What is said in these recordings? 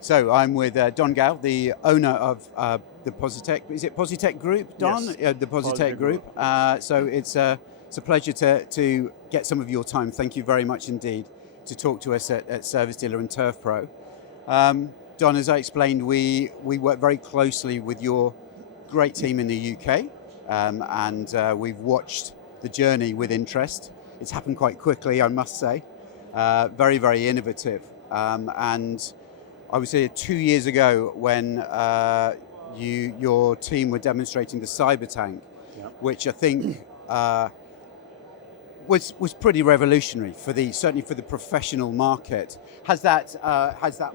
So I'm with Don Gao, the owner of the Positech. Is it Positech Group, Don? Yes. The Positech Group. So it's a pleasure to get some of your time. Thank you very much indeed to talk to us at Service Dealer and Turf Pro. Don, as I explained, we work very closely with your great team in the UK, and we've watched the journey with interest. It's happened quite quickly, I must say. Very, very innovative. And I was here 2 years ago when your team were demonstrating the Cyber Tank, which I think was pretty revolutionary certainly for the professional market. Has that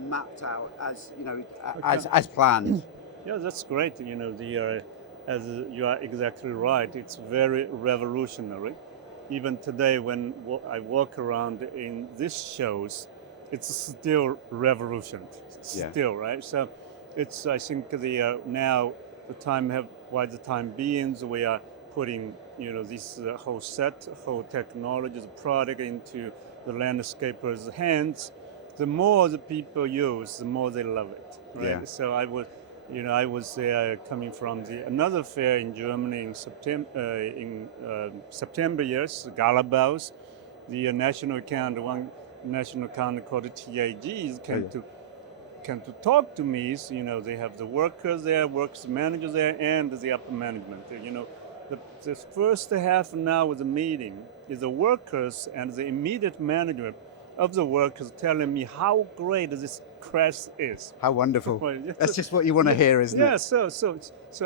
mapped out as planned? Yeah, that's great. As you are exactly right, it's very revolutionary. Even today, when I walk around in these shows, it's still revolution. Still, right? So, I think now the time being, we are putting this whole technology, the product into the landscapers' hands. The more the people use, the more they love it. Right? Yeah. So I was coming from another fair in Germany in September. Yes, Galabaus, the national account called TAGs came to talk to me. They have the workers there, works managers there, and the upper management. The first half an hour of the meeting is the workers and the immediate manager of the workers telling me how great this Kress is. How wonderful. That's just what you want to hear, isn't it? Yeah, so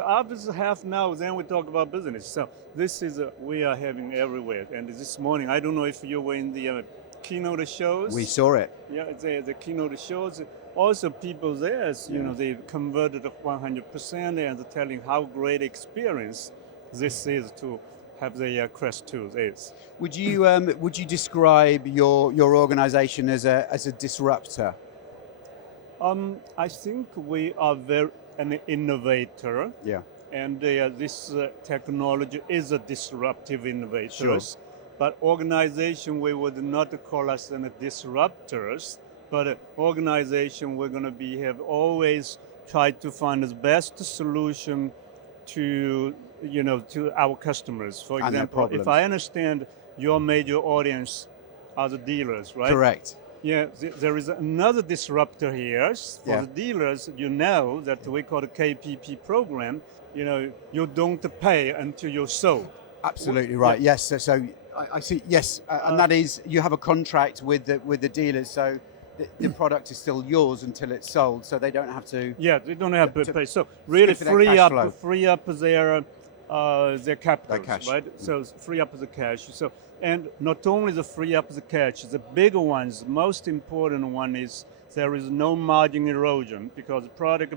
after the half an hour, then we talk about business. So this is we are having everywhere. And this morning, I don't know if you were in the keynote shows. We saw it. Yeah, the keynote shows. Also, people there, they converted 100%, and they're telling how great experience this is to have the Kress tools is. Would you describe your organization as a disruptor? I think we are an innovator. Yeah. And this technology is a disruptive innovator. Sure. But organization, we would not call us disruptors, but organization, we're going to have always tried to find the best solution to our customers. For example, if I understand your major audience are the dealers, right? Correct. Yeah, there is another disruptor here for the dealers. That we call the KPP program. You don't pay until you're sold. Absolutely right. Yes. So I see. Yes, and that is you have a contract with the dealers, so the product is still yours until it's sold, so they don't have to. Yeah, they don't have to pay. So really free up their capital, right? So free up the cash. So and not only the free up the cash, the bigger ones, most important one is there is no margin erosion because the product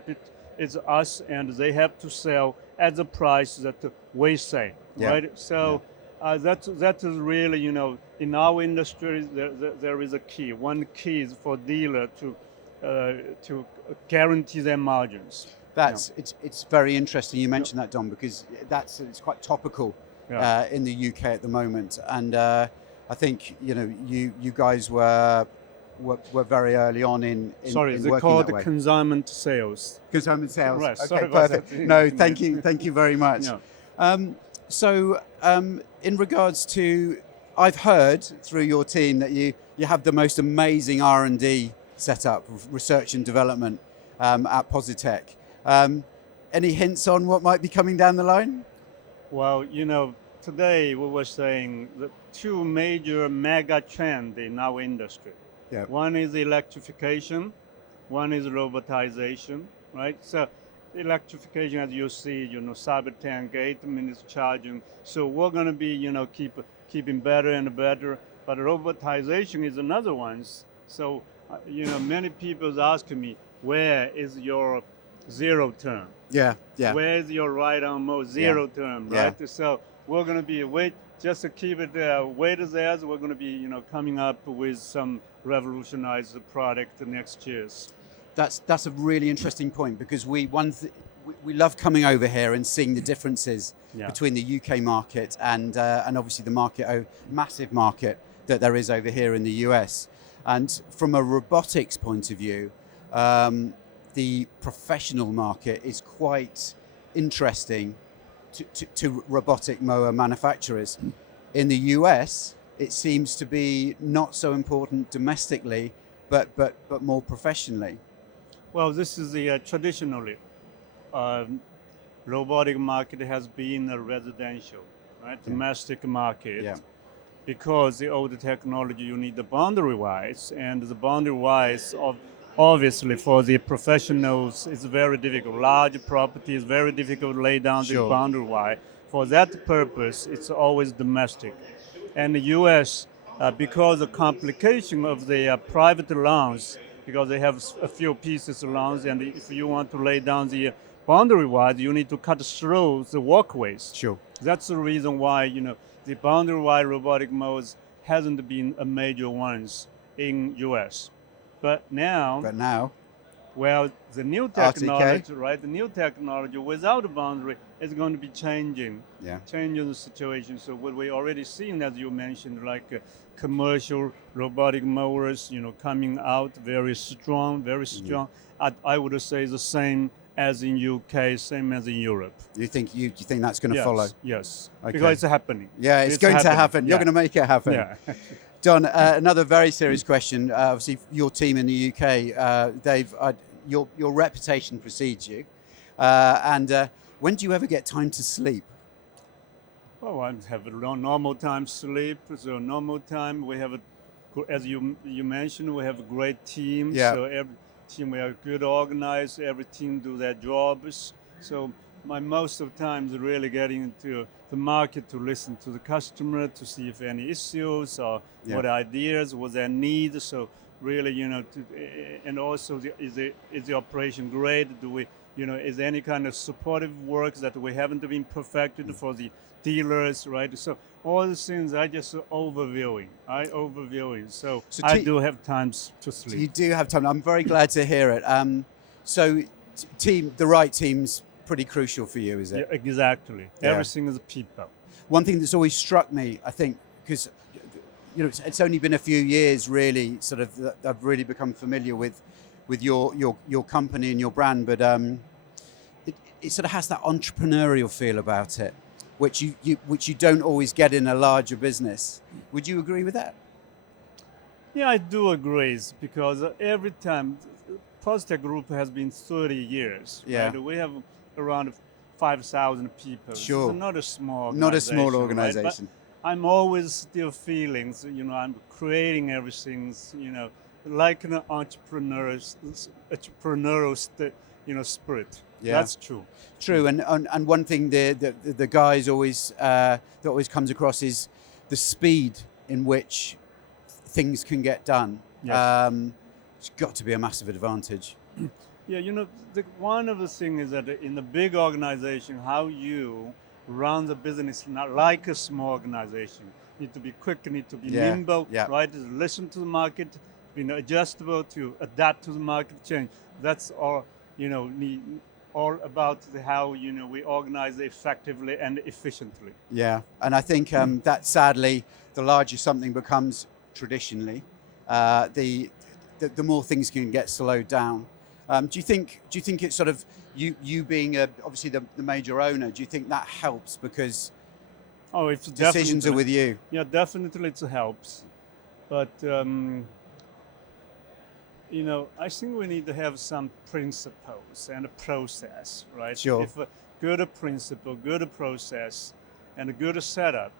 is us and they have to sell at the price that we say, right? So that is really, in our industry, there is a key. One key is for dealer to guarantee their margins. It's very interesting you mentioned that, Don, because it's quite topical in the UK at the moment, and I think you guys were very early on in Sorry, in they working call that it way. Consignment sales. Consignment sales. Right. Okay, Sorry about perfect. that. No, thank you very much. Yeah. So in regards to, I've heard through your team that you have the most amazing R&D setup, research and development at Positech. Any hints on what might be coming down the line? Well, today we were saying the two major mega trends in our industry. Yeah. One is electrification, one is robotization, right? So electrification, as you see, Cyber Tank, 8 minutes charging. So we're going to be, keeping better and better. But robotization is another one. So, many people ask me, where is your zero turn? Yeah. Where is your right-arm mode zero turn, right? Yeah. So we're going to be just to keep it weight as there. We're going to be, coming up with some revolutionized product next year. That's a really interesting point because we love coming over here and seeing the differences between the UK market and obviously the massive market that there is over here in the US. And from a robotics point of view, the professional market is quite interesting to robotic mower manufacturers. In the US, it seems to be not so important domestically, but more professionally. Well, this is the traditionally robotic market has been a residential, right, domestic market. Yeah. Because the older technology, you need the boundary wires, and the boundary wires of obviously for the professionals it's very difficult. Large property is very difficult to lay down the boundary wire. For that purpose, it's always domestic. And the U.S., because the complication of the private loans, because they have a few pieces of loans, and if you want to lay down the boundary wire, you need to cut through the walkways. Sure. That's the reason why, the boundary wire robotic mowers hasn't been a major ones in U.S. But now, well, the new technology, right? The new technology without a boundary is going to be changing the situation. So what we already seen, as you mentioned, like commercial robotic mowers, coming out very strong. I would say the same as in UK, same as in Europe. You think that's going to follow? Yes, okay. Because it's happening. Yeah, it's going to happen. You're going to make it happen. Yeah. Don, another very serious question. Obviously, your team in the UK, Dave, your reputation precedes you. And when do you ever get time to sleep? Well, I have a normal time sleep. So normal time, we have as you mentioned, we have a great team. Yeah. So every team, we are good organized. Every team do their jobs. So my most of the time is really getting into the market to listen to the customer, to see if any issues or what ideas, what their needs. So really, and also is the operation great? Do we, is there any kind of supportive work that we haven't been perfected for the dealers, right? So all these things I just overviewing. So I do have times to sleep. You do have time. I'm very glad to hear it. So the right team's pretty crucial for you, is it? Yeah, exactly. Yeah. Everything is people. One thing that's always struck me, I think, because it's only been a few years really, sort of, that I've really become familiar with your company and your brand, but it sort of has that entrepreneurial feel about it, which you don't always get in a larger business. Would you agree with that? Yeah, I do agree, because every time, Postech Group has been 30 years. Yeah. Right? We have around 5,000 people. Sure. It's not a small organization. Not a small organization. Right? I'm always still feeling, I'm creating everything, like an entrepreneurial spirit. Yeah. That's true. True, and one thing the guys always that always comes across is the speed in which things can get done. Yes. It's got to be a massive advantage. Yeah, one of the things is that in the big organization, how you run the business, not like a small organization. Need to be quick, need to be nimble, right? Listen to the market, adjustable to adapt to the market change. That's all, all about how we organize effectively and efficiently. Yeah, and I think that sadly, the larger something becomes traditionally, the more things can get slowed down. Do you think it's sort of you being obviously the major owner? Do you think that helps because it's decisions are with you? Yeah, definitely it helps, but I think we need to have some principles and a process, right? Sure. If a good principle, good process, and a good setup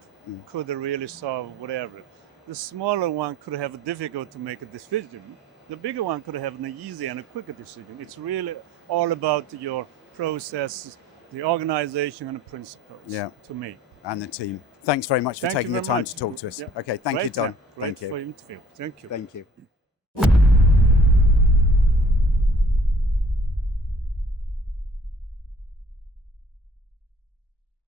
could really solve whatever. The smaller one could have a difficult to make a decision. The bigger one could have an easy and a quicker decision. It's really all about your process, the organization, and the principles. Yeah. To me. And the team. Thanks very much for taking the time to talk to us. Yeah. Okay, thank you, Don. Thank you. For interview. Thank you. Thank you.